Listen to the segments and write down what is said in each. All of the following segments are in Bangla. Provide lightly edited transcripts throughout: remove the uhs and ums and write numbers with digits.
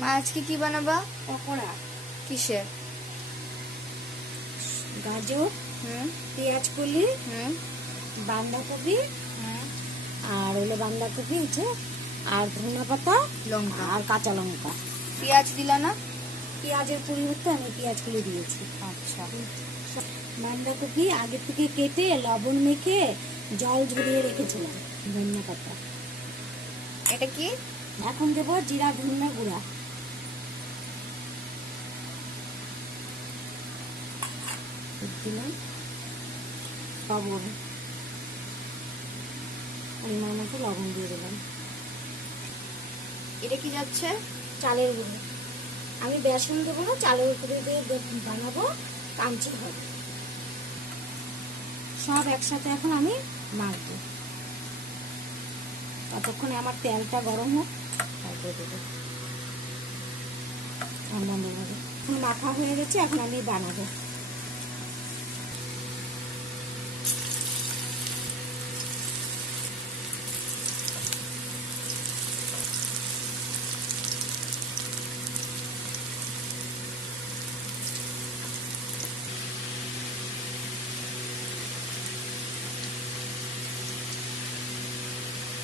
মা আজকে কি বানাবা? পকোড়া। কিসের? গাজর, পেঁয়াজ কলি, বাঁধাকপি, আর হলো বাঁধাকপি হচ্ছে, আর ধনিয়া পাতা, লঙ্কা আর কাঁচা লঙ্কা। পেঁয়াজ দিলা না? পেঁয়াজের পরিবর্তে আমি পেঁয়াজ কলি দিয়েছি। আচ্ছা। বাঁধাকপি আগে থেকে কেটে লবণ মেখে জল ঝরিয়ে রেখেছিলাম। ধনিয়া পাতা। এটা কি? এখন দেবো জিরা ধনিয়া গুঁড়া। দিলাম লবণ, পরিমাণ মতো লবণ দিয়ে দিলাম। এটা কি যাচ্ছে? চালের গুঁড়ো। আমি বেসন দেবো না, চালের গুঁড়ো দিয়ে বানাবো, কাঞ্চি হবে। সব একসাথে এখন আমি মাখবো। ততক্ষণে আমার তেলটা গরম হোক, তারপরে দেবো। এখন মাখা হয়ে গেছে, এখন আমি বানাবো।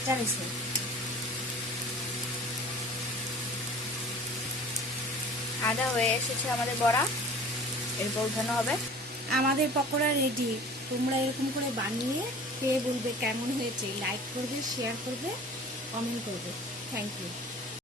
জানিস আদা হয়ে এসেছে আমাদের বড়া, এরপর উঠানো হবে। আমাদের পকোড়া রেডি। তোমরা এরকম করে বানিয়ে খেয়ে বলবে কেমন হয়েছে। লাইক করবে, শেয়ার করবে, কমেন্ট করবে। Thank you.